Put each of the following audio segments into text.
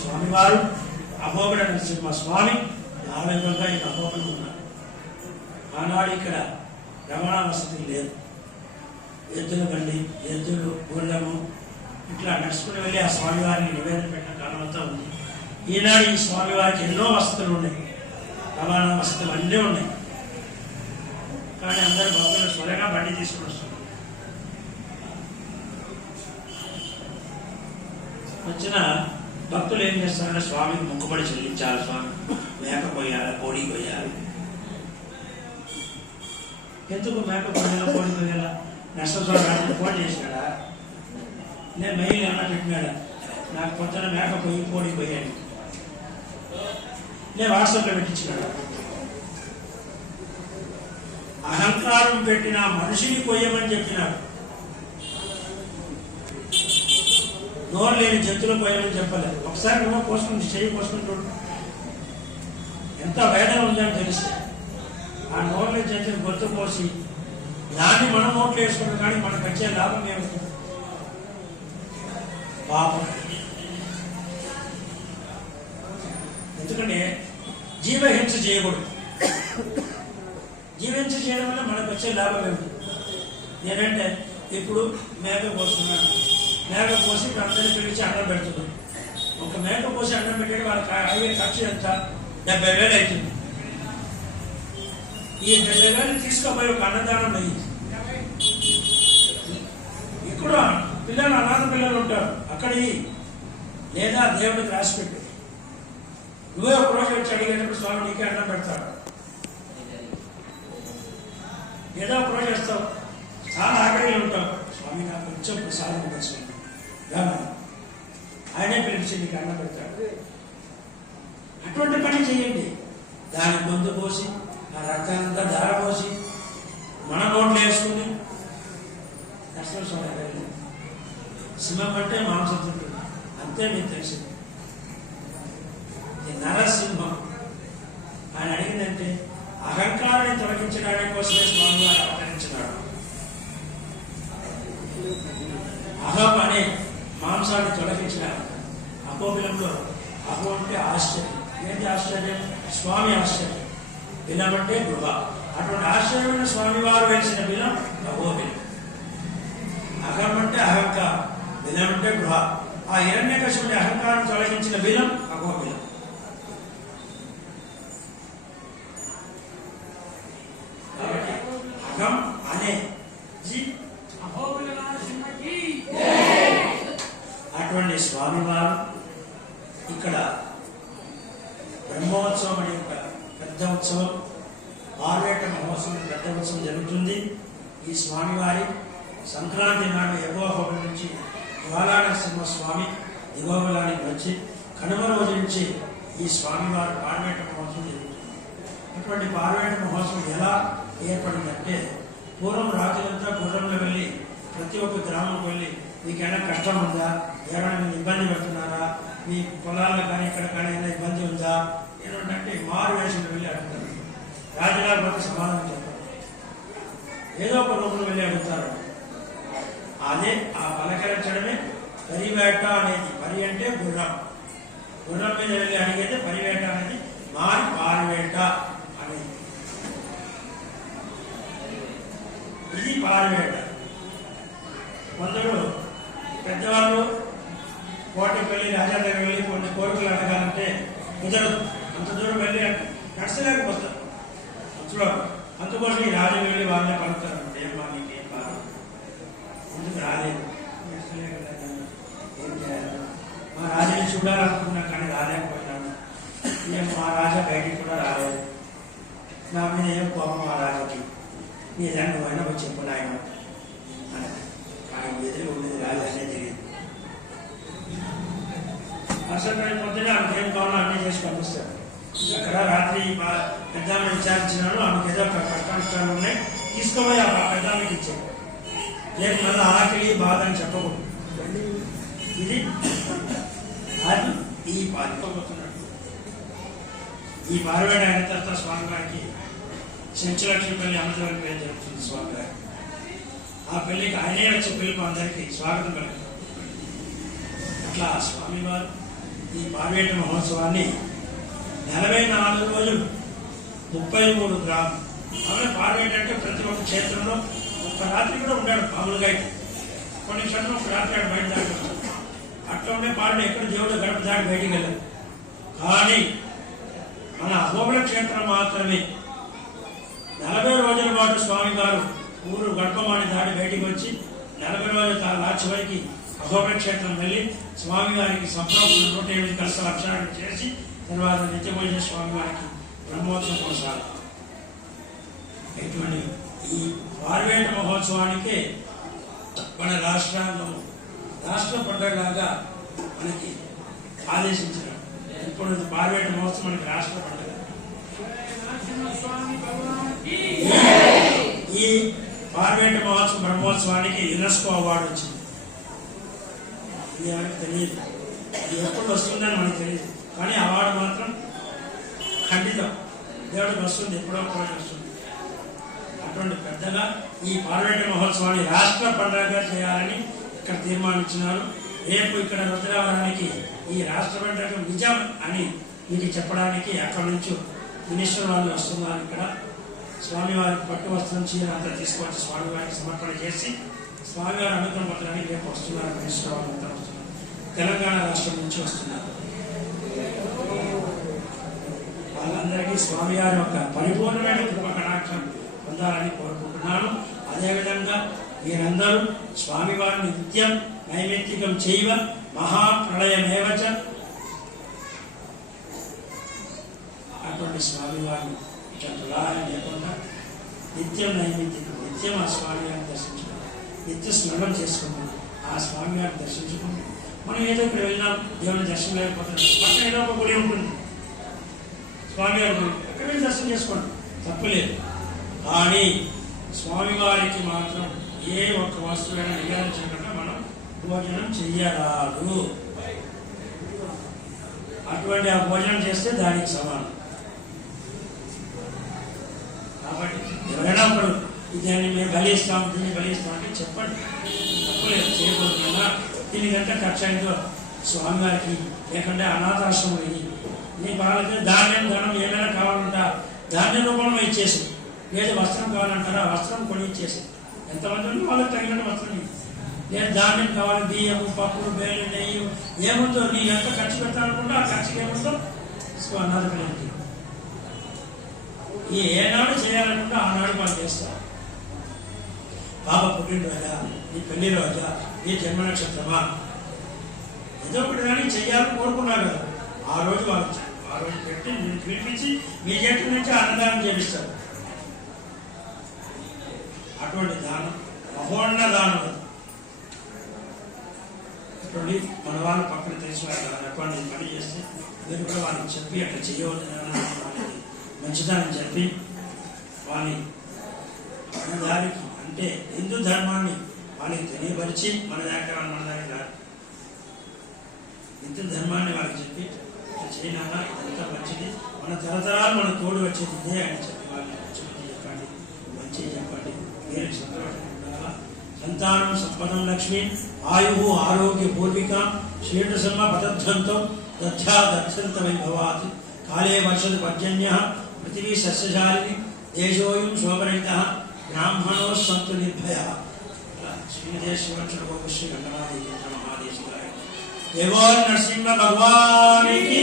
స్వామివారు అహోబిల నరసింహ స్వామి ఆ విధంగా ఇక అహోబిలు ఉన్నారు. ఆనాడు ఇక్కడ రవాణా వసతి లేదు. ఎద్దుల బండి, ఎద్దులు, గుర్రము ఇట్లా నడుచుకుని వెళ్ళి ఆ స్వామివారిని నివేదన పెట్టిన కారణంతో ఉంది. ఈనాడు ఈ స్వామివారికి ఎన్నో వసతులు ఉన్నాయి, రవాణా వసతులు అన్నీ ఉన్నాయి. కానీ అందరూ భక్తులు త్వరగా బండి తీసుకుని వస్తున్నారు. వచ్చిన భక్తులు ఏం చేస్తారంటే స్వామికి మొక్కుబడి చెల్లించాలి. స్వామి మేక కొయ్యాలి, కోడి కొయ్యాలి. ఎందుకు మేక కొయ్యాలా, కోడి కొయ్యాలా? నష్టస్వామి ఫోన్ చేసినాడా, నేను మెయిల్ ఏమన్నా పెట్టినాడా, నాకు పొద్దున మేక కొయ్యి కోడి కొయ్యాలి, నేను వాట్సాప్లో పెట్టించినాడా? అహంకారం పెట్టిన మనిషిని కొయ్యమని చెప్పినాడు. నోరు లేని జంతువులు కొయ్యమని చెప్పలేదు. ఒకసారి నువ్వు కోసుకుని చెయ్యి కోసుకుంటాడు, ఎంత వేదన ఉందని తెలిస్తే ఆ నోరు లేని జంతువుని గొంతు కోసి దాన్ని మనం నోట్లు వేసుకుంటాం. కానీ మనకు వచ్చే లాభం ఏమిటి? పాపం. ఎందుకంటే జీవహింస చేయకూడదు. జీవహింస చేయడం వల్ల మనకు వచ్చే లాభం ఏమిటి? నేనంటే ఇప్పుడు మేక కోస్తున్నాను, మేక కోసి అందరినీ పిలిచి అన్నం పెడుతున్నాను. ఒక మేక కోసి అన్నం పెట్టేది వాళ్ళకి అయ్యే ఖర్చు ఎంత? 70,000 అవుతుంది. ఈ 70,000 తీసుకోపోయి ఒక అన్నదానం అయ్యింది. ఇక్కడ పిల్లలు, అనాథ పిల్లలు ఉంటారు, అక్కడి లేదా దేవుడికి రాసి పెట్టి నువ్వే ఒక రోజు వచ్చి అడిగేటప్పుడు స్వామి నీకే అన్నం పెడతాడు. ఏదో ఒక రోజు వస్తావు, చాలా ఆకలిగా ఉంటావు, స్వామి నాకు కొంచెం ప్రసాదం ఉంటుంది ఆయనే పిలిచి నీకు అన్నం పెడతాడు. అటువంటి పని చేయండి. దాని మందు పోసి ఆ రక్తానంతా ధార పోసి మన నోట్లు వేసుకుని కష్టం చూడాలి. సింహం అంటే మాంసం తింటుంది, అంతే మీకు తెలిసింది. నరసింహం ఆయన అడిగిందంటే అహంకారాన్ని తొలగించడానికి కోసమే స్వామి వారు అవతరించినాడు. అహం అనే మాంసాన్ని తొలగించిన అహోబిలంలో అహో అంటే ఆశ్చర్యం. ఏంటి ఆశ్చర్యం? స్వామి ఆశ్చర్యం. బిలం అంటే గృహ. అటువంటి ఆశ్చర్యమైన స్వామి వారు వేసిన బిలం అహోబిలం. అహం అంటే అహంకారం, బిలం అంటే గృహ. ఆ హిరణ్యకశిపుని అహంకారం తొలగించిన బిలం అహోబిలం. కాబట్టి అహం అనే అటువంటి స్వామివారు ఇక్కడ బ్రహ్మోత్సవం అనే ఒక పెద్ద ఉత్సవం, పార్వేట మహోత్సవం పెద్ద ఉత్సవం జరుగుతుంది. ఈ స్వామివారి సంక్రాంతి నాడు ఎగోహోబిల నుంచి జ్వాలానరసింహ స్వామి దిగోబలానికి వచ్చి కనుమ రోజు నుంచి ఈ స్వామివారి పార్వేట మహోత్సవం జరుగుతుంది. అటువంటి పార్వేట మహోత్సవం ఎలా ఏర్పడిందంటే, పూర్వం రాత్రులంతా గుర్రంలో వెళ్ళి ప్రతి ఒక్క గ్రామం వెళ్ళి మీకైనా కష్టం ఉందా, ఎవరైనా మీరు ఇబ్బంది పడుతున్నారా, మీ పొలాల్లో కానీ ఇక్కడ కానీ ఏదైనా ఇబ్బంది ఉందా ఏంటంటే మారు వేషంలో వెళ్ళి అడుగుతారు. రాజుగారు బట్టి సమాధానం చెప్పారు. ఏదో ఒక రూపంలో వెళ్ళి అడుగుతారు. అదే ఆ పలకరించడమే పరివేట అనేది. పరి అంటే గుర్రం, గుర్రం మీద వెళ్ళి అడిగేది పరివేట అనేది. మారి పారివేట అనేది, ఇది పారివేట. కొందరు పెద్దవాళ్ళు కోటకు వెళ్ళి రాజా దగ్గర వెళ్ళి కొన్ని కోరికలు అడగాలంటే కుదరదు. అంత దూరం వెళ్ళి నడచలేకపోతారు. అందుకోసం ఈ రాజు వెళ్ళి వాళ్ళనే పలుకుతారు. ఏమా నీకేం బాధ, ముందుకు రాలేదు, ఏం చేయాలి, మా రాజుని చూడాలనుకున్నా కానీ రాలేకపోయినాను, నేను మా రాజా బయటికి కూడా రాలేదు, నా మీద ఏం కోపం మా రాజుకి, ఏదైనా నువ్వైనా వచ్చి చెప్పు నాయన అని. ఆయన ఎదురు ఉండేది రాజు అనే తెలియదు. అసలు పొద్దున ఆమెకు ఏం కావాలో అన్నీ చేసి పంపిస్తాడు. అక్కడ రాత్రి పెద్దామని విచారించినాను, ఆమెకు ఏదో కష్టాలు ఉన్నాయి, తీసుకోపోయి ఆ పెద్దామకి ఇచ్చాడు. లేదు మళ్ళీ ఆకలి బాధ అని చెప్పకూడదు. ఇది అది ఈ పారిపోతున్నాడు. ఈ పారివేట అయిన తర్వాత స్వామివారికి చెంచులక్ష్మి పెళ్లి అమృతవల్లి పేరు జరుగుతుంది స్వామివారికి. ఆ పెళ్లికి ఆయనే వచ్చే పిలుపు అందరికీ స్వాగతం కలుగుతారు. అట్లా స్వామివారు ఈ పార్వేట మహోత్సవాన్ని 44 రోజులు 33 గ్రాములు. ఆమె పార్వేట అంటే ప్రతి ఒక్క క్షేత్రంలో ఒక్క రాత్రి కూడా ఉన్నాడు. మామూలుగా అయితే కొన్ని క్షేత్రం ఒక రాత్రి అక్కడ బయట దాటి అట్లా ఉండే పార్వేట ఎక్కడ దేవుడు గడప దాటి బయటికి వెళ్ళారు. కానీ మన అహోబిల క్షేత్రం మాత్రమే 40 రోజుల పాటు స్వామి గారు ఊరు గడపమాని దాటి బయటికి వచ్చి 40 రోజుల చివరికి అహోబిల క్షేత్రం వెళ్ళి స్వామి గారికి సంప్రోక్షణ 108 కలశాల అభిషేకం చేసి తర్వాత నిత్యభోజన స్వామి వారికి బ్రహ్మోత్సవం కొనసాగాలి. ఇటువంటి ఈ పార్వేట మహోత్సవానికే మన రాష్ట్ర పండుగలాగా మనకి ఆదేశించారు. ఇప్పుడు పార్వేట మహోత్సవం మనకి రాష్ట్ర పండుగ. ఈ పార్వేట మహోత్సవం బ్రహ్మోత్సవానికి యునెస్కో అవార్డు వచ్చింది. ఇది మనకు తెలియదు, ఇది ఎప్పుడు వస్తుందని మనకు తెలియదు. కానీ అవార్డు మాత్రం ఖండితం, దేవుడికి వస్తుంది, ఎప్పుడో కూడా వస్తుంది. అటువంటి పెద్దగా ఈ పార్వేట మహోత్సవాన్ని రాష్ట్ర పండుగగా చేయాలని ఇక్కడ తీర్మానించినారు. రేపు ఇక్కడ రుద్రవరానికి ఈ రాష్ట్ర పండుగ నిజం అని మీకు చెప్పడానికి అక్కడి నుంచి మినిస్టర్ వాళ్ళు వస్తున్నారు. ఇక్కడ స్వామివారికి పట్టు వస్త్రం చీర అంతా తీసుకొచ్చి స్వామివారికి సమర్పణ చేసి స్వామివారి అనుగ్రహం పొందడానికి రేపు వస్తున్నారు. మినిస్టర్ వాళ్ళు అంతా వస్తున్నారు, తెలంగాణ రాష్ట్రం నుంచి వస్తున్నారు. వాళ్ళందరికీ స్వామివారి యొక్క పరిపూర్ణమైన కృప కటాక్షం పొందాలని కోరుకుంటున్నాను. అదేవిధంగా మీరందరూ స్వామివారిని నిత్యం నైమిత్తికం చేయవ మహాప్రళయమేవచ, అటువంటి స్వామివారిని ఇట్లా ప్రళయం లేకుండా నిత్యం నైమిత్తికం, నిత్యం ఆ స్వామివారిని దర్శించుకుంటాం, నిత్య స్మరణం చేసుకుంటాం. ఆ స్వామివారిని దర్శించుకుంటాం. మనం ఏదో ఇక్కడ వెళ్ళినాం, దేవుని దర్శనం లేకపోతున్నాం, పక్కన ఏదో ఒక గుడి ఉంటుంది స్వామివారి గుడి, అక్కడ వెళ్ళి దర్శనం చేసుకోండి, తప్పులేదు. కానీ స్వామివారికి మాత్రం ఏ ఒక్క వస్తువైనా నివేదించకుండా మనం భోజనం చెయ్యరాదు. అటువంటి ఆ భోజనం చేస్తే దానికి సమానం. కాబట్టి ఎవరైనా ఇప్పుడు దీన్ని మేము బలిస్తాం, దీన్ని బలిస్తాం అంటే చెప్పండి, తప్పలేదు, చేయబోతున్నా. దీనికంటే ఖర్చు అయిందో స్వామివారికి, లేకుంటే అనాథాశ్రమం ఇది, నీకు వాళ్ళకి ధాన్యం ధనం ఏమైనా కావాలంటా ధాన్య రూపంలో ఇచ్చేసి, లేదు వస్త్రం కావాలంటారా వస్త్రం కొని ఇచ్చేసి, ఎంతమంది ఉంటే వాళ్ళకి తగినట్టు వస్త్రం ఇది, లేదు ధాన్యం కావాలి, బియ్యము పప్పులు బేలు నెయ్యి ఏముందో నీ ఎంత ఖర్చు పెట్టాలనుకుంటే ఆ ఖర్చుకి ఏముందో అనాథకులకి ఈ ఏనాడు చేయాలనుకుంటే ఆనాడు వాళ్ళు చేస్తారు. పాప పుట్టినరోజా, నీ పెళ్లి రోజా, నీ జన్మ నక్షత్రమా, ఏదో ఒకటి కానీ చెయ్యాలని కోరుకున్నారు కదా, ఆ రోజు పెట్టి నేను పిలిపించి మీ చేతి నుంచి అన్నదానం చేపిస్తారు. అటువంటి దానం మహోన్న దానం. అటువంటి మన వాళ్ళు పక్కన తెలుసుకోవాలి, అటువంటి పని చేస్తే మీరు కూడా వాళ్ళకి చెప్పి అట్లా చేయవద్దు వాళ్ళకి మంచిదాన్ని చెప్పి వాళ్ళని దానికి అంటే హిందూ ధర్మాన్ని వాళ్ళకి తెలియపరిచి మన దగ్గర రాదు, హిందూ ధర్మాన్ని వాళ్ళకి చెప్పి చైనా ఇదంతా మంచిది, మన తరతరాలు మన తోడు వచ్చేది ఇదే అని చెప్పి వాళ్ళని చెప్పండి, మంచిగా చెప్పండి. మీరు సంతోషంగా ఉండాలా. సంతానం సంపదం లక్ష్మి ఆయు ఆరోగ్య పూర్విక శ్రీటసమ్మ పదధ్వంతం దధ్యా దక్షంత వైభవాత్ కాళే వర్షద పర్జన్య పృథివీ సస్యశాలిని దేశోయం శోభరహిత బ్రాహ్మణో సంతు నిర్భయ. శ్రీదేశ్వర శ్రీ గంగనాథేశ్వర మహాదేశ్వరాయ దేవో నరసింహ భగవానికి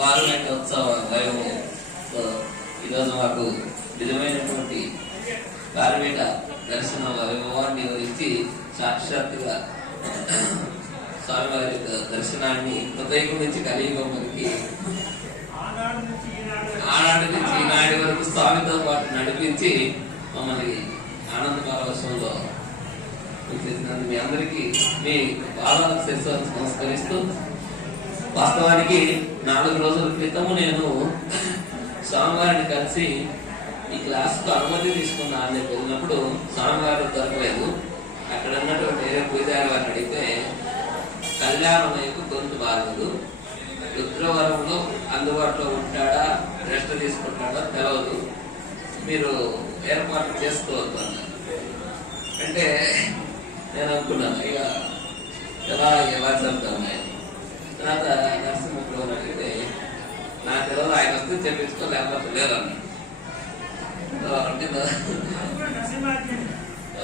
పార్లమెంట్ ఉత్సవ ఈరోజు మాకు నిజమైనటువంటి పార్లమెంట్ దర్శన వైభవాన్ని ఇచ్చి సాక్షాత్తుగా స్వామివారి దర్శనాన్ని హృదయం నుంచి కలియుగంకి ఆనాటి నుంచి ఈనాటి వరకు స్వామితో పాటు నడిపించి మమ్మల్ని ఆనంద పరవశంలో చేసినందుకు మీ అందరికీ మీ పాదాలకు శిరస్సు నమస్కరిస్తూ, వాస్తవానికి 4 రోజుల క్రితము నేను స్వామివారిని కలిసి ఈ క్లాస్కు అనుమతి తీసుకున్నా అని వెళ్ళినప్పుడు స్వామివారు దొరకలేదు. అక్కడ ఉన్నటువంటి వేరే పూజారి వారిని అడిగితే కళ్యాణమయ్యకు గొంతు బాగలేదు, రుద్రవరంలో అందుబాటులో ఉంటాడా రెస్ట్ తీసుకుంటాడా తెలియదు, మీరు ఏర్పాటు చేసుకోవద్దు అన్నారు. అంటే నేను అనుకున్నాను, ఇక ఎలా చెప్తాను. తర్వాత నరసింహలో అడిగితే నాకు తెలియదు, ఆయన వస్తే చెప్పించుకో లేకపోతే లేదన్న.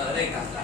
అదే కాస్త